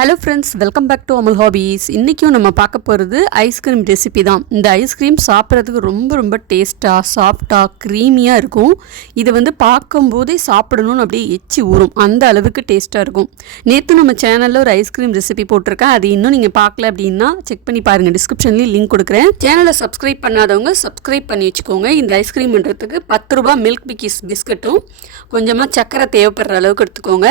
Hello friends, welcome back to Amal hobbies. இன்றைக்கும் நம்ம பார்க்க போகிறது ஐஸ்கிரீம் ரெசிபி தான். இந்த ஐஸ்கிரீம் சாப்பிட்றதுக்கு ரொம்ப ரொம்ப டேஸ்ட்டாக, சாஃப்டாக, க்ரீமியாக இருக்கும். இது வந்து பார்க்கும்போதே சாப்பிடணும்னு அப்படியே எச்சி ஊறும், அந்த அளவுக்கு டேஸ்ட்டாக இருக்கும். நேற்று நம்ம சேனலில் ஒரு ஐஸ்கிரீம் ரெசிபி போட்டிருக்கேன். அது இன்னும் நீங்கள் பார்க்கல அப்படின்னா செக் பண்ணி பாருங்கள், டிஸ்கிரிப்ஷன்லேயும் லிங்க் கொடுக்குறேன். சேனலை சப்ஸ்கிரைப் பண்ணாதவங்க சப்ஸ்கிரைப் பண்ணி வச்சுக்கோங்க. இந்த ஐஸ்கிரீம் பண்ணுறதுக்கு 10 ரூபா மில்க் பிக்கிஸ் பிஸ்கட்டும் கொஞ்சமாக சக்கரை தேவைப்படுற அளவுக்கு எடுத்துக்கோங்க.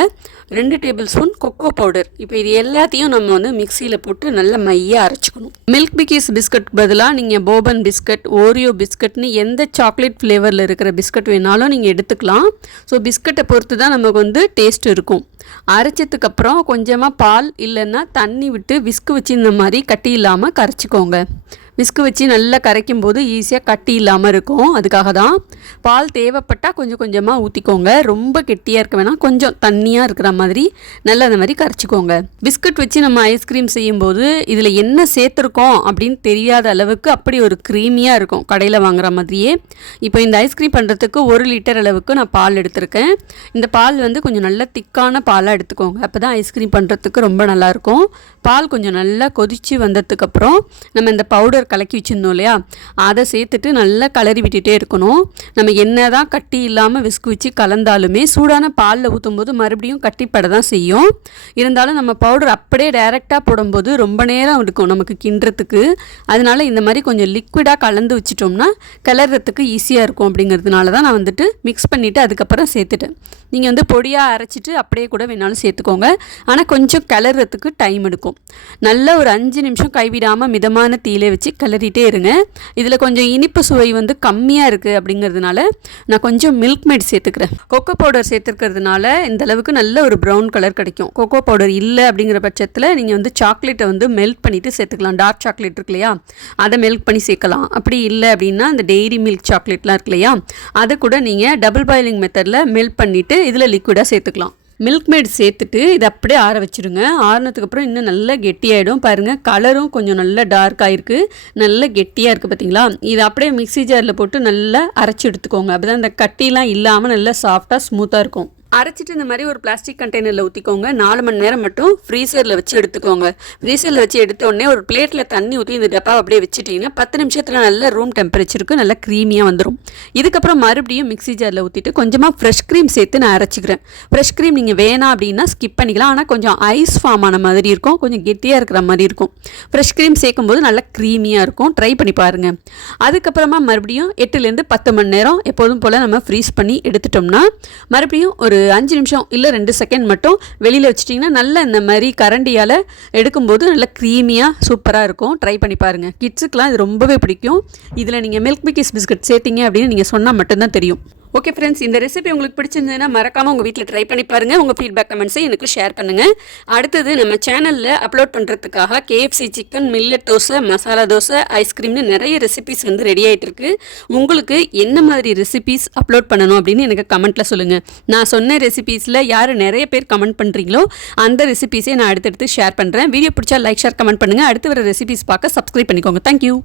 2 டேபிள் ஸ்பூன் கொக்கோ பவுடர். இப்போ இது எல்லாத்தையும் நம்ம வந்து மிக்சியில் போட்டு நல்லா மையாக அரைச்சிக்கணும். மில்க் பிக்கிஸ் பிஸ்கட் பதிலாக நீங்கள் போபன் பிஸ்கட், ஓரியோ பிஸ்கட்னு எந்த சாக்லேட் ஃப்ளேவரில் இருக்கிற பிஸ்கட் வேணாலும் நீங்கள் எடுத்துக்கலாம். ஸோ பிஸ்கட்டை பொறுத்து தான் நமக்கு வந்து டேஸ்ட் இருக்கும். அரைச்சதுக்கப்புறம் கொஞ்சமாக பால் இல்லைன்னா தண்ணி விட்டு விஸ்கு வச்சு இந்த மாதிரி கட்டி இல்லாமல் கரைச்சிக்கோங்க. விஸ்கு வச்சு நல்லா கரைக்கும் போது ஈஸியாக கட்டி இல்லாமல் இருக்கும். அதுக்காக தான் பால் தேவைப்பட்டால் கொஞ்சம் கொஞ்சமாக ஊற்றிக்கோங்க. ரொம்ப கெட்டியாக இருக்க வேணாம், கொஞ்சம் தண்ணியாக இருக்கிற மாதிரி நல்லா அந்த மாதிரி கரைச்சிக்கோங்க. பிஸ்கட் வச்சு நம்ம ஐஸ்கிரீம் செய்யும்போது இதில் என்ன சேர்த்துருக்கோம் அப்படின்னு தெரியாத அளவுக்கு அப்படி ஒரு க்ரீமியாக இருக்கும், கடையில் வாங்குற மாதிரியே. இப்போ இந்த ஐஸ்கிரீம் பண்ணுறதுக்கு 1 லிட்டர் அளவுக்கு நான் பால் எடுத்திருக்கேன். இந்த பால் வந்து கொஞ்சம் நல்ல திக்கான பாலாக எடுத்துக்கோங்க. அப்போ தான் ஐஸ்கிரீம் பண்ணுறதுக்கு ரொம்ப நல்லாயிருக்கும். பால் கொஞ்சம் நல்லா கொதித்து வந்ததுக்கப்புறம் நம்ம இந்த பவுடர் கலக்கி வச்சுருந்தோம் இல்லையா, அதை சேர்த்துட்டு நல்லா கலரி விட்டுட்டே இருக்கணும். நம்ம என்ன தான் கட்டி இல்லாமல் விஸ்கு வச்சு கலந்தாலுமே சூடான பாலில் ஊற்றும் போது மறுபடியும் கட்டிப்பட தான் செய்யும். இருந்தாலும் நம்ம பவுடர் அப்படியே டைரெக்டாக போடும்போது ரொம்ப நேரம் இருக்கும் நமக்கு கிண்டுறதுக்கு. அதனால இந்த மாதிரி கொஞ்சம் லிக்விடாக கலந்து வச்சிட்டோம்னா கிளறதுக்கு ஈஸியாக இருக்கும். அப்படிங்கிறதுனால தான் நான் வந்துட்டு மிக்ஸ் பண்ணிவிட்டு அதுக்கப்புறம் சேர்த்துட்டேன். நீங்கள் வந்து பொடியாக அரைச்சிட்டு அப்படியே கூட வேணாலும் சேர்த்துக்கோங்க. ஆனால் கொஞ்சம் கிளறதுக்கு டைம் எடுக்கும். நல்லா ஒரு 5 நிமிஷம் கைவிடாமல் மிதமான தீயிலே வச்சு கிளறிட்டே இருங்க. இதில் கொஞ்சம் இனிப்பு சுவை வந்து கம்மியாக இருக்குது அப்படிங்கிறதுனால நான் கொஞ்சம் மில்க் மேட் சேர்த்துக்கிறேன். கொக்கோ பவுடர் சேர்த்துக்கிறதுனால இந்த அளவுக்கு நல்ல ஒரு ப்ரௌன் கலர் கிடைக்கும். கொக்கோ பவுடர் இல்லை அப்படிங்கிற பட்சத்தில் நீங்கள் வந்து சாக்லேட்டை வந்து மெல்ட் பண்ணிவிட்டு சேர்த்துக்கலாம். டார்க் சாக்லேட் இருக்கு இல்லையா, அதை மெல்ட் பண்ணி சேர்க்கலாம். அப்படி இல்லை அப்படின்னா அந்த டெய்ரி மில்க் சாக்லேட்லாம் இருக்கு இல்லையா, அதை கூட நீங்கள் டபுள் பாயிலிங் மெத்தடில் மெல்ட் பண்ணிவிட்டு இதில் லிக்விடாக சேர்த்துக்கலாம். மில்க் மேட் சேர்த்துட்டு இதை அப்படியே ஆற வச்சுருங்க. ஆறினதுக்கப்புறம் இன்னும் நல்லா கெட்டியாகிடும். பாருங்கள், கலரும் கொஞ்சம் நல்லா டார்க்காக இருக்குது, நல்லா கெட்டியாக இருக்குது பார்த்தீங்களா. இதை அப்படியே மிக்ஸி ஜாரில் போட்டு நல்லா அரைச்சி எடுத்துக்கோங்க. அப்போ தான் இந்த கட்டிலாம் இல்லாமல் நல்லா சாஃப்டாக ஸ்மூத்தாக இருக்கும். அரைச்சிட்டு இந்த மாதிரி ஒரு பிளாஸ்டிக் கண்டெய்னரில் ஊற்றிக்கோங்க. 4 மணி நேரம் மட்டும் ஃப்ரீசரில் வச்சு எடுத்துக்கோங்க. ஃப்ரீசரில் வச்சு எடுத்த உடனே ஒரு பிளேட்டில் தண்ணி ஊற்றி இந்த டப்பா அப்படியே வச்சுட்டிங்கன்னா 10 நிமிஷத்தில் நல்ல ரூம் டெம்பரேச்சருக்கு நல்லா க்ரீமியாக வந்துடும். இதுக்கப்புறம் மறுபடியும் மிக்ஸி ஜாரில் ஊற்றிட்டு கொஞ்சமாக ஃப்ரெஷ் க்ரீம் சேர்த்து நான் அரைச்சிக்கிறேன். ஃப்ரெஷ் க்ரீம் நீங்கள் வேணாம் அப்படின்னா ஸ்கிப் பண்ணிக்கலாம். ஆனால் கொஞ்சம் ஐஸ் ஃபார்ம் ஆன மாதிரி இருக்கும், கொஞ்சம் கெட்டியாக இருக்கிற மாதிரி இருக்கும். ஃப்ரெஷ் க்ரீம் சேர்க்கும்போது நல்லா க்ரீமியாக இருக்கும். ட்ரை பண்ணி பாருங்கள். அதுக்கப்புறமா மறுபடியும் 8லேருந்து 10 மணி நேரம் எப்போதும் போல் நம்ம ஃப்ரீஸ் பண்ணி எடுத்துட்டோம்னா மறுபடியும் ஒரு 5 நிமிஷம் இல்லை 2 செகண்ட் மட்டும் வெளியில் வச்சிட்டிங்கன்னா நல்லா இந்த மாதிரி கரண்டியால் எடுக்கும்போது நல்லா க்ரீமியாக சூப்பராக இருக்கும். ட்ரை பண்ணி பாருங்கள். கிட்ஸுக்கெலாம் இது ரொம்பவே பிடிக்கும். இதில் நீங்கள் மில்க் பிக்கிஸ் பிஸ்கட் சேர்த்திங்க அப்படின்னு நீங்கள் சொன்னால் மட்டும்தான் தெரியும். ஓகே ஃப்ரெண்ட்ஸ், இந்த ரெசிபி உங்களுக்கு பிடிச்சிருந்ததுன்னா மறக்காமல் உங்கள் வீட்டில் ட்ரை பண்ணி பாருங்கள். உங்கள் ஃபீட்பேக் கமெண்ட்ஸை எனக்கு ஷேர் பண்ணுங்கள். அடுத்தது நம்ம சேனலில் அப்லோட் பண்ணுறதுக்காக KFC chicken, millet dosa, masala dosa, ஐஸ்கிரீம்னு நிறைய ரெசிபிஸ் வந்து ரெடி ஆகிட்டுருக்கு. உங்களுக்கு என்ன மாதிரி ரெசிபிஸ் அப்லோட் பண்ணணும் அப்படின்னு எனக்கு கமெண்ட்டில் சொல்லுங்கள். நான் சொன்ன ரெசிபீஸில் யார் நிறைய பேர் கமெண்ட் பண்ணுறீங்களோ அந்த ரெசிபீஸே நான் அடுத்தடுத்து ஷேர் பண்ணுறேன். வீடியோ பிடிச்சா லைக், ஷேர், கமெண்ட் பண்ணுங்கள். அடுத்து வர ரெசிபிஸ் பார்க்க சப்ஸ்கிரைப் பண்ணிக்கோங்க. தேங்க்யூ.